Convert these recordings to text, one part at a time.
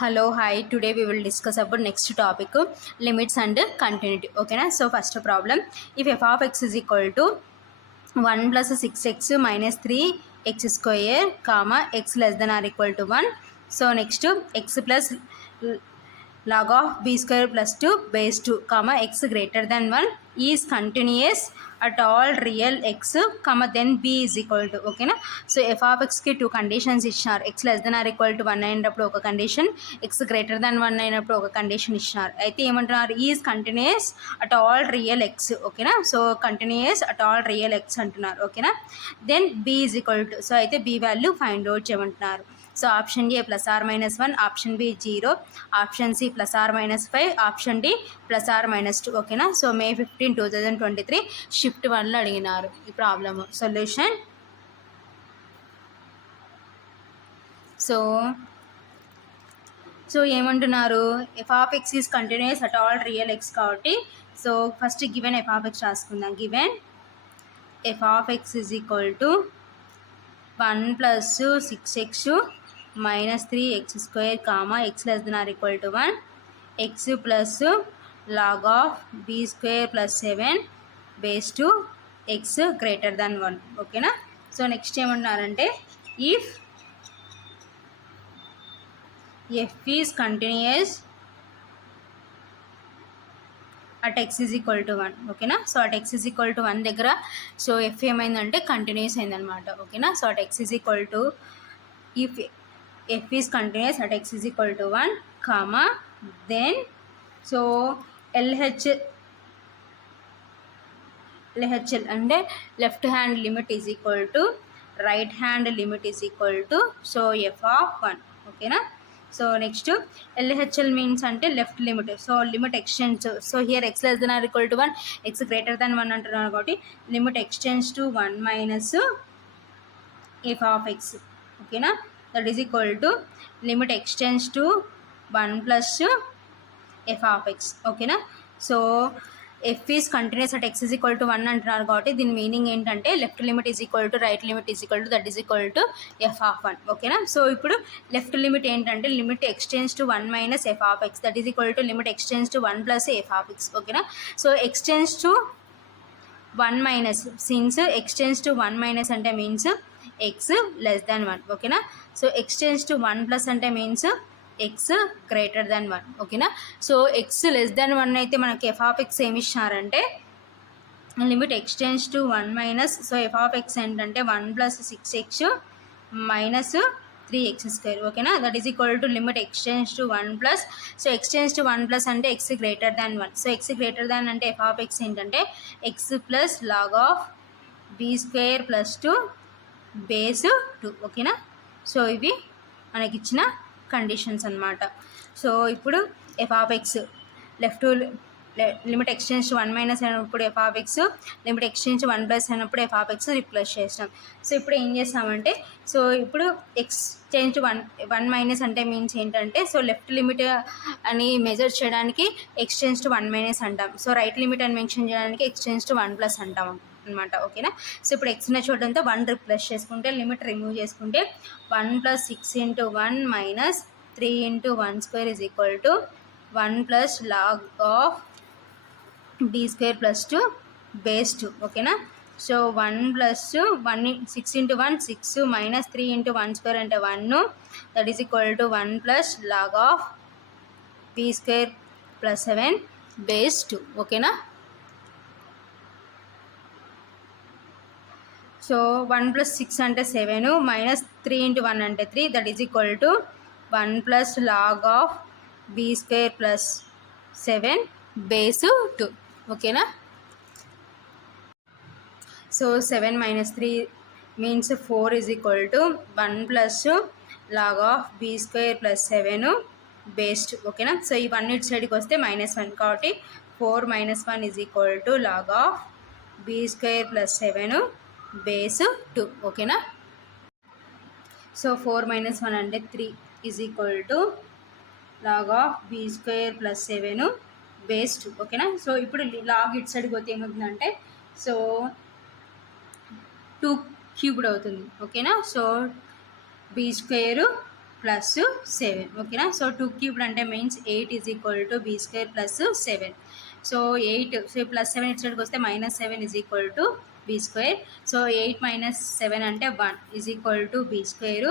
Hello, hi. Today we will discuss about next topic, limits and continuity. Okay, na? So first problem, if f of x is equal to 1 plus 6x minus 3x square, comma x less than or equal to 1. So next, x plus log of b square plus 2 base 2, comma x greater than 1 is continuous at all real x, comma then b is equal to. Okay na? So f of x కి 2 conditions ఇచ్చినారు. x less then or equal to 1 అయినప్పుడు ఒక condition, x greater then 1 అయినప్పుడు ఒక కండిషన్ ఇచ్చినారు. అయితే ఏమంటున్నారు, is continuous at all real x. ఓకేనా? So continuous at all real x అంటున్నారు. ఓకేనా? Then b is equal to, so అయితే b వాల్యూ ఫైండ్ అవుట్ చేయమంటున్నారు. So option A plus or minus 1, option B 0, option C plus or minus 5, option D plus or minus 2. ఓకేనా? సో మే 15, 2023 shift 1లో అడిగినారు ఈ problem. Solution, so ఏమంటున్నారు, f of x is continuous at all real x కాబట్టి, so first given f of x రాసుకుందాం. Given f of x is equal to 1 plus 6x minus 3x square, comma x less than or equal to 1, x plus log of b square plus 7 base 2 x greater than 1. ఓకేనా? So next ఏమన్నారంటే, if f is continuous at x is equal to 1. ఓకేనా? So at x is equal to 1 దగ్గర so f ఏమైందంటే continuous అయిందనమాట. ఓకేనా? So at x is equal to, if f is continuous at x is equal to 1, comma then so LHL అంటే left hand limit is equal to right hand limit is equal to so f of 1. ఓకేనా? So next LHL means అంటే left limit. So limit x tends, so here x less then or equal to 1, x greater then 1 అంటున్నారు కాబట్టి limit extends to 1 minus f of x. ఓకేనా? That is equal to limit extends to 1 plus f of x. ఓకేనా? So f is continuous at x is equal to 1 అంటున్నారు కాబట్టి దీని meaning ఏంటంటే left limit is equal to right limit is equal to that is equal to f of 1. ఓకేనా? So ఇప్పుడు left limit ఏంటంటే limit extends to 1 minus f of x, that is equal to limit extends to 1 plus f of x. ఓకేనా? So x tends to 1 minus, since x tends to 1 minus అంటే means x less than 1. ఓకేనా? So x tends to 1 plus అంటే means x greater than 1. ఓకేనా? So x less than 1 అయితే మనకి F of x ఏమి ఇచ్చినారంటే limit extends to 1 minus, so f of x ఏంటంటే 1 plus 6x minus 3x square. ఓకేనా? That is equal to limit extends to 1 plus, so x tends to 1 plus అంటే x greater than 1. So x greater than అంటే f of x ఏంటంటే x plus log of be square plus 2 base 2. ఓకేనా? సో ఇవి మనకి ఇచ్చిన కండిషన్స్ అన్నమాట. So ఇప్పుడు f of x left limit x tends 1 minus అయినప్పుడు f of x, limit x tends 1 plus అయినప్పుడు ఎఫ్ ఆఫ్ ఎక్స్ రిప్లేస్ చేస్తాం. సో ఇప్పుడు ఏం చేస్తామంటే, సో ఇప్పుడు ఎక్స్టెండ్స్ 1 మైనస్ అంటే మీన్స్ ఏంటంటే, సో లెఫ్ట్ లిమిట్ అని మెజర్ చేయడానికి ఎక్స్టెండ్స్ టు 1 మైనస్ అంటాం. సో రైట్ లిమిట్ అని మెన్షన్ చేయడానికి ఎక్స్టెండ్స్ టు 1 ప్లస్ అంటాం అనమాట. ఓకేనా? సో ఇప్పుడు ఎక్స్ ఉన్న చోటంతా 1 రిప్లేస్ చేసుకుంటే లిమిట్ రిమూవ్ చేసుకుంటే 1 plus 6 into 1 minus 3 into 1 square is equal to 1 plus log of be square plus 2 base 2. ఓకేనా? So 1 plus 1 6 into 1 6 minus 3 into 1 square అంటే 1, that is equal to 1 plus log of be square plus 7 base 2. ఓకేనా? So 1 plus 6 అంటే 7 minus 3 into 1 అంటే 3, that is equal to 1 plus log of be square plus 7 base 2. ఓకేనా? So 7 minus 3 means 4 is equal to 1 plus log of be square plus 7 base 2. ఓకేనా? సో ఇవన్నీ ఇటు సైడ్కి వస్తే -1 కాబట్టి 4 minus 1 is equal to log of be square plus 7 base 2. ఓకేనా? So 4 minus 1 అంటే 3 is equal to log of be square plus 7 base 2. ఓకేనా? So ఇప్పుడు లాగ్ ఇటు సైడ్కి పోతే ఏమవుతుందంటే సో 2 క్యూబ్డ్ అవుతుంది. ఓకేనా? సో బీ స్క్వేర్ ప్లస్ 7 ఓకేనా. సో 2 క్యూబ్డ్ అంటే means 8 is equal to b square plus 7. So 8 so plus 7 ఇటు సైడ్కి వస్తే -7 is equal to b square. So 8 - 7 అంటే 1 is equal to b square.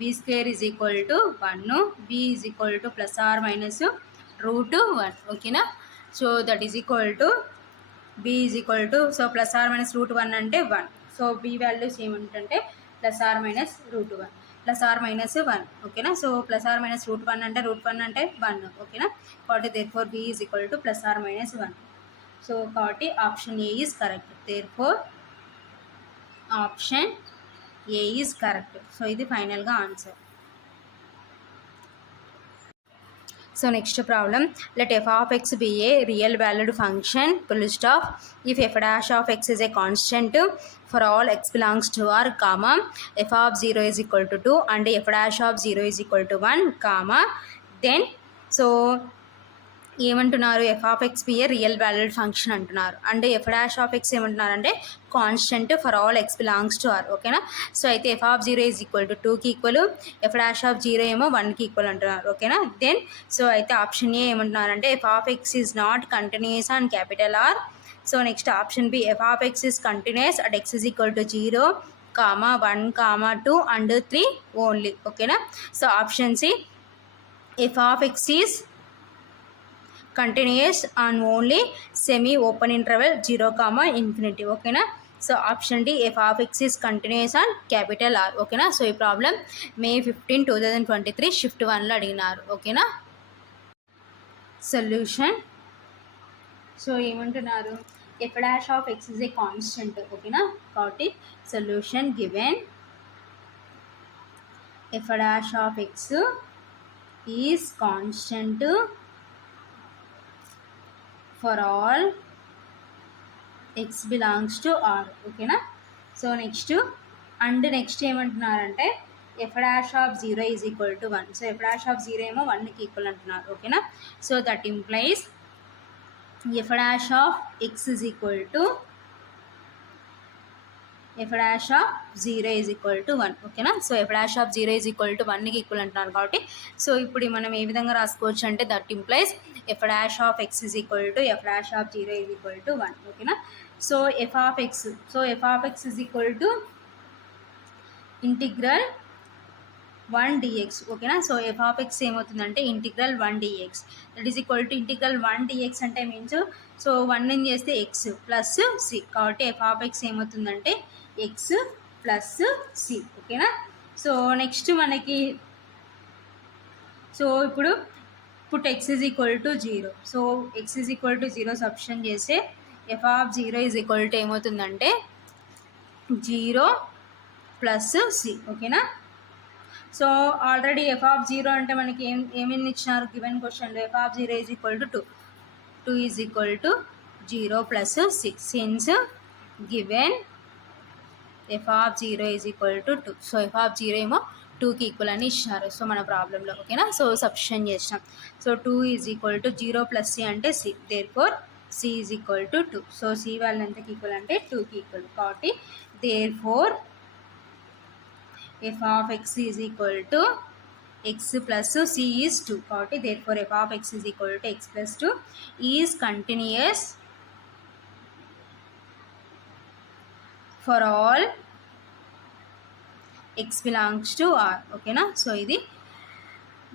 B square is equal to 1. B is equal to plus or minus √1 ఓకేనా. So that is equal to b is equal to so plus or minus √1 అంటే 1. So b values ఏమిటంటే plus or minus √1 plus or minus 1 ఓకేనా. So plus or minus √1 అంటే √1 అంటే 1 ఓకేనా. కాబట్టి therefore B is equal to plus or minus 1. So కాబట్టి option A is correct. Therefore option A is correct. So ఇది ఫైనల్గా answer. So next problem, let f of x be a real valued function full stop if f dash of x is a constant for all x belongs to R comma f of 0 is equal to 2 and f dash of 0 is equal to 1 comma then so ఏమంటున్నారు f of x B A real valued function అంటున్నారు. And f dash of x ఏమంటున్నారు అంటే constant for all x belongs to R ఓకేనా. So అయితే f of 0 is equal to 2కి equal, f dash of 0 ఏమో 1కి equal అంటున్నారు ఓకేనా. దెన్ సో అయితే ఆప్షన్ ఏ ఏమంటున్నారంటే f of x is not continuous on capital R. So next option B f of x is continuous at x is equal to 0, 1, 2 and 3 only ఓకేనా. So option C f of x is continuous on only semi open interval 0, infinity ఓకేనా. So option D f of x is continuous on capital R ఓకేనా. So ఈ problem May 15, 2023 shift 1లో అడిగినారు ఓకేనా. Solution so ఏమంటున్నారు f dash of x is a constant ఓకేనా. కాబట్టి solution given f dash of x is constant for all x belongs to R ఓకేనా. So next ఏమంటున్నారంటే F dash of 0 is equal to 1. So F dash of 0 ఏమో 1కి equal అంటున్నారు ఓకేనా. So that implies F dash of x is equal to F dash of 0 is equal to 1 ఓకేనా. So F dash of 0 is equal to 1కి equal అంటున్నారు కాబట్టి సో ఇప్పుడు మనం ఏ విధంగా రాసుకోవచ్చు అంటే that implies F dash of x is equal to F dash of 0 is equal to 1 ఓకేనా. So f of x is equal to integral 1 dx ఓకేనా. సో ఎఫ్ ఆఫ్ ఎక్స్ ఏమవుతుందంటే ఇంటిగ్రల్ 1 dx that is equal to integral 1 dx అంటే means so 1 ఏం చేస్తే X plus C కాబట్టి F of X ఏమవుతుందంటే X plus C ఓకేనా. So next మనకి సో ఇప్పుడు X is equal to 0. So X is equal to 0 substitute చేస్తే f of 0 is equal to ఏమవుతుందంటే 0 ప్లస్ సి ఓకేనా. సో ఆల్రెడీ ఎఫ్ ఆఫ్ 0 అంటే మనకి ఏమేమి ఇచ్చినారు గివెన్ క్వశ్చన్లో f of 0 is equal to 2 is equal to 0 plus 6 since given f of 0 is equal to 2. So f of 0 ఏమో 2కి ఈక్వల్ అని ఇచ్చినారు సో మన ప్రాబ్లంలో ఓకేనా. సో సబ్స్టిట్యూషన్ చేసినాం. So 2 is equal to 0 plus C అంటే C therefore C is equal to 2. So C value ఎంతకి ఈక్వల్ అంటే 2కి ఈక్వల్ కాబట్టి therefore f of x is equal to x plus C is 2 కాబట్టి therefore f of x is equal to x plus 2 is continuous for all x belongs to R ఓకేనా. So ఇది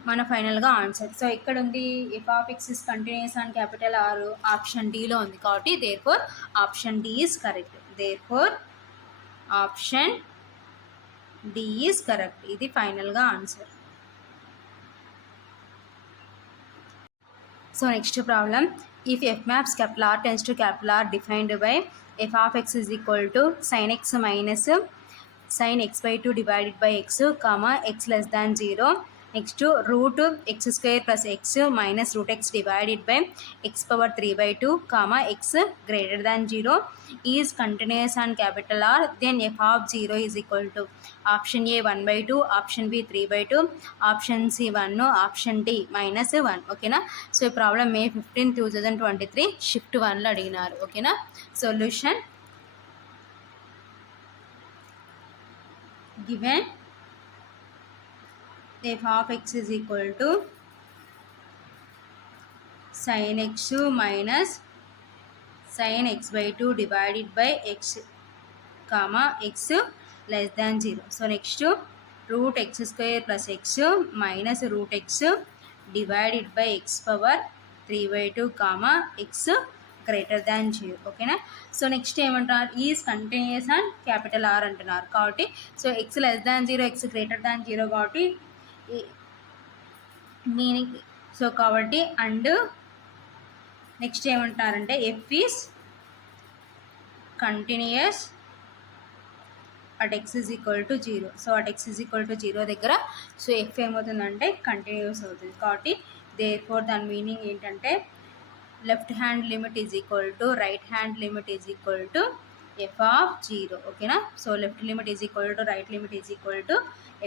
మన ఫైనల్గా answer. So ఇక్కడ ఉంది f of x is continuous on capital R option డిలో ఉంది కాబట్టి therefore option D is correct. Therefore option D is correct. ఇది ఫైనల్గా answer. So next problem if f maps capital R tends to capital R defined by f of x is equal to sin x minus sin x by 2 divided by x comma x less than 0 next to root x square plus x minus root x divided by x power 3 by 2 comma x greater than 0 is continuous on capital R, then f of 0 is equal to option A 1 by 2, option B 3 by 2, option C 1, no, option D minus 1 ఓకేనా. So ఈ problem May 15, 2023 shift 1లో అడిగినారు ఓకేనా. Solution given f of x is equal to sin x minus sin x by 2 divided by x comma x less than 0. So next root x square plus x minus root x divided by x power 3 by 2 comma x greater than 0. ఓకేనా. So next ఏమంటారు, is continuous and capital R అంటున్నారు కాబట్టి so x less than 0 x greater than 0 కాబట్టి దీనికి so కాబట్టి and next ఏమంటారంటే f is continuous at x is equal to 0. So at x is equal to 0 దగ్గర so F ఏమవుతుందంటే కంటిన్యూస్ అవుతుంది కాబట్టి దేర్ఫోర్ దాని మీనింగ్ ఏంటంటే left hand limit is equal to right hand limit is equal to f of 0. ఓకేనా. So left limit is equal to right limit is equal to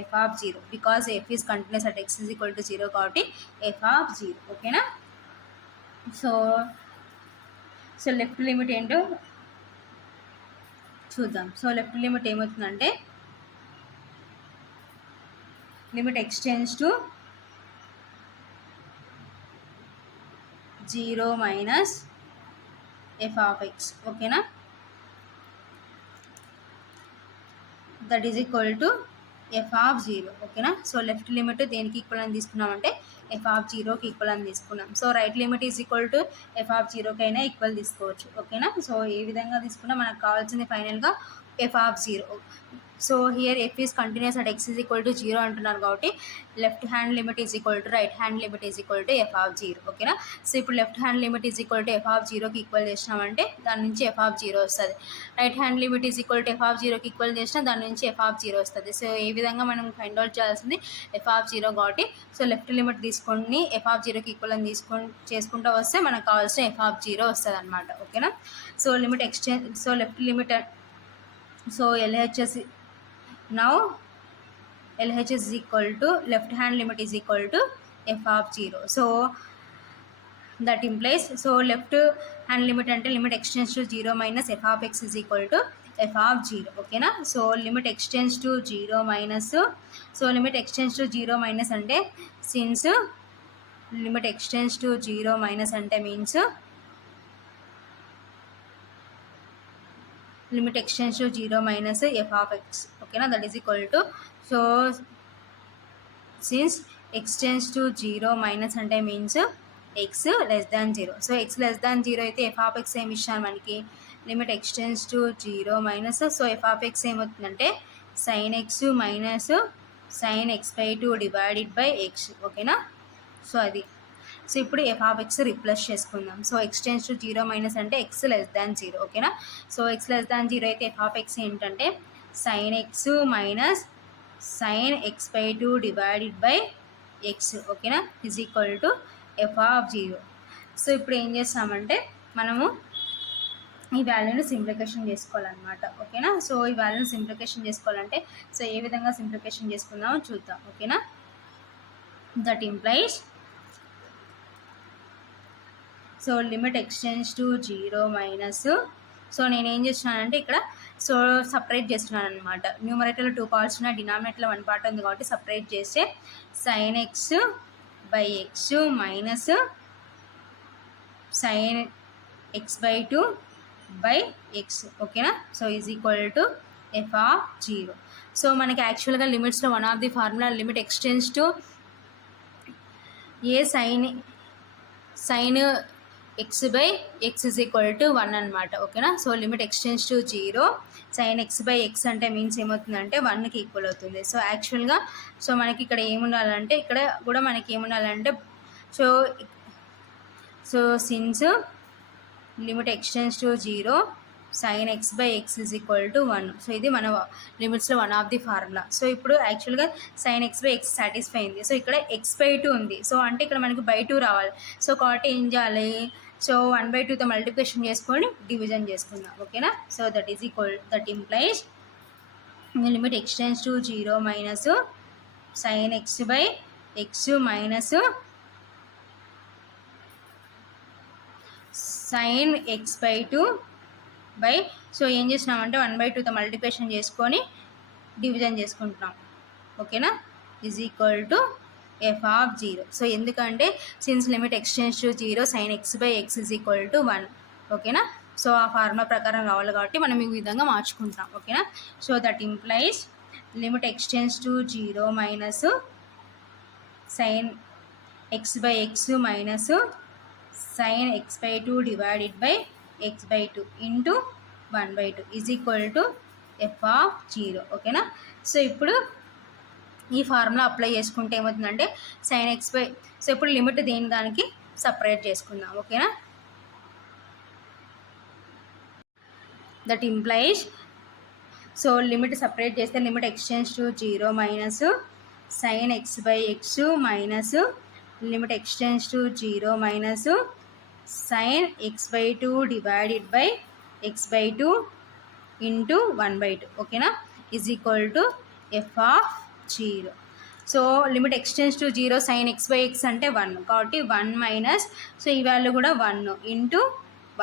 f of 0 because F is continuous at x is equal to 0 కాబట్టి F of 0. ఓకేనా. So so left limit ఏంటో చూద్దాం. So left limit ఏమవుతుందంటే limit extends to 0 minus f of x. ఓకేనా. That is equal to f of 0. ఓకేనా. So left limit దేనికి equal అని తీసుకున్నామంటే ఎఫ్ ఆఫ్ 0కి ఈక్వల్ అని తీసుకున్నాం. So right limit is equal to f of 0కి అయినా ఈక్వల్ తీసుకోవచ్చు. ఓకేనా. సో ఏ విధంగా తీసుకున్నా మనకు కావాల్సింది ఫైనల్గా F of 0. So here F is continuous at x is equal to 0 అంటున్నారు కాబట్టి left hand limit is equal to right hand limit is equal to f of 0. ఓకేనా. సో ఇప్పుడు left hand limit is equal to f of 0కి ఈక్వల్ చేసినామంటే దాని నుంచి F of 0 వస్తుంది. Right hand limit is equal to f of 0కి ఈక్వల్ చేసినా దాని నుంచి ఎఫ్ ఆఫ్ 0 వస్తుంది. సో ఏ విధంగా మనం ఫైండ్ అవుట్ చేయాల్సింది ఎఫ్ ఆఫ్ 0 కాబట్టి సో లెఫ్ట్ లిమిట్ తీసుకొని ఎఫ్ ఆఫ్ 0కి ఈక్వల్ అని చేసుకుంటూ వస్తే మనకు కావాల్సిన ఎఫ్ ఆఫ్ 0 వస్తుంది అనమాట. ఓకేనా. So limit extend so left limit so LHS now LH is equal to left hand limit is equal to f of 0. So that implies so left hand limit ante limit extends to 0 minus f of x is equal to f of 0. okay na. So limit extends to 0 minus so limit extends to 0 minus ante since limit extends to 0 minus ante means limit extends to 0 minus f of x. okay na. That is equal to so since x tends to 0 minus ante means x less than 0. so x less than 0 అయితే f of x ఏమి ఇచ్చారు మనకి limit extends to 0 minus so f of x ఏమవుతుందంటే sin x minus sin x by 2 divided by x. ఓకేనా. So అది so ఇప్పుడు f of x replace చేసుకుందాం. So x tends to 0 minus అంటే ఎక్స్ లెస్ దాన్ 0. ఓకేనా. సో ఎక్స్ లెస్ దాన్ 0 అయితే f of x ఏంటంటే sine x minus sine x by 2 divided by x. ఓకేనా. Is equal to f of 0. సో ఇప్పుడు ఏం చేస్తామంటే మనము ఈ వాల్యూని సింప్లికేషన్ చేసుకోవాలన్నమాట. ఓకేనా. సో ఈ వాల్యూని సింప్లికేషన్ చేసుకోవాలంటే సో ఏ విధంగా సింప్లికేషన్ చేసుకుందామో చూద్దాం. ఓకేనా. That implies so limit extends to 0 minus so నేను ఏం చేస్తున్నానంటే ఇక్కడ సో సపరేట్ చేస్తున్నాను అనమాట. న్యూమరేటర్లో 2 పార్ట్స్ ఉన్నాయి, డినామినేటర్లో 1 పార్ట్ ఉంది కాబట్టి సపరేట్ చేస్తే sine x by x minus sine x by 2 by x. ఓకేనా. So is equal to f of 0. సో మనకి యాక్చువల్గా లిమిట్స్లో one of the formula limit extends to a sine x by x is equal to 1 అనమాట. ఓకేనా. So limit extends to 0 sine x by x అంటే means ఏమవుతుందంటే 1కి ఈక్వల్ అవుతుంది. సో యాక్చువల్గా సో మనకి ఇక్కడ ఏముండాలంటే ఇక్కడ కూడా మనకి ఏముండాలంటే so so since limit extends to 0 sine x by x is equal to 1. So ఇది మన లిమిట్స్లో one of the formula. So ఇప్పుడు యాక్చువల్గా sine x by x satisfy అయింది. సో ఇక్కడ ఎక్స్ బై 2 ఉంది. సో అంటే ఇక్కడ మనకి బై 2 రావాలి. సో కాబట్టి ఏం చేయాలి సో 1/2తో మల్టిప్లికేషన్ చేసుకొని డివిజన్ చేసుకుందాం. ఓకేనా. So that is equal that implies limit extends to 0 minus sine x by x minus sine x by 2 by so ఏం చేసినామంటే 1/2తో మల్టిప్లికేషన్ చేసుకొని డివిజన్ చేసుకుంటున్నాం. ఓకేనా. Is equal to f of 0. So ఎందుకంటే since limit extends to 0 sin x by x is equal to 1. ఓకేనా. సో ఆ ఫార్ములా ప్రకారం కావాలి కాబట్టి మనం ఈ విధంగా మార్చుకుంటాం. ఓకేనా. So that implies limit extends to 0 minus sin x by x minus sin x by 2 divided by x by 2 into 1/2 is equal to f of 0. ఓకేనా. సో ఇప్పుడు ఈ ఫార్ములా అప్లై చేసుకుంటే ఏమవుతుందంటే sin x by, సో ఇప్పుడు limit దేని దానికి separate చేసుకుందాం. ఓకేనా. That implies, so limit separate చేస్తే limit extends to 0 minus sin x by x minus limit extends to 0 minus sin x by 2 divided by x by 2 into 1/2. ఓకేనా. Is equal to f of 0. So limit extends to 0 sin x by x అంటే 1 కాబట్టి 1 minus, so ఈ వాల్యూ కూడా 1 ఇంటూ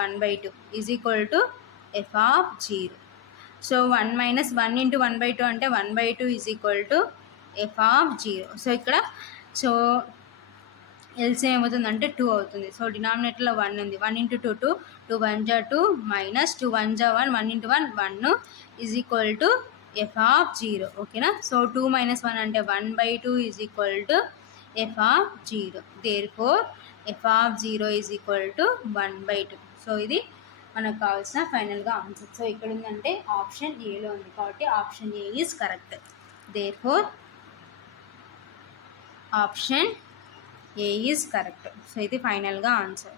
1/2 is equal to f of 0. సో 1 మైనస్ 1 ఇంటూ 1/2 అంటే 1/2 is equal to f of 0. సో ఇక్కడ so LCM ఏమవుతుందంటే 2 అవుతుంది. సో డినామినేటర్లో 1 ఉంది. 1 ఇంటూ 2 2, 2 1 జా 2 మైనస్ 2 1 జా 1, 1 ఇంటూ 1 1 is equal to f of 0. ఓకేనా. సో 2 మైనస్ 1 అంటే 1/2 is equal to f of 0. Therefore f of 0 is equal to 1/2. సో ఇది మనకు కావాల్సిన ఫైనల్గా ఆన్సర్. సో ఇక్కడ ఉందంటే ఆప్షన్ ఏలో ఉంది కాబట్టి option A is correct. Therefore option A is correct. So ఇది ఫైనల్గా ఆన్సర్.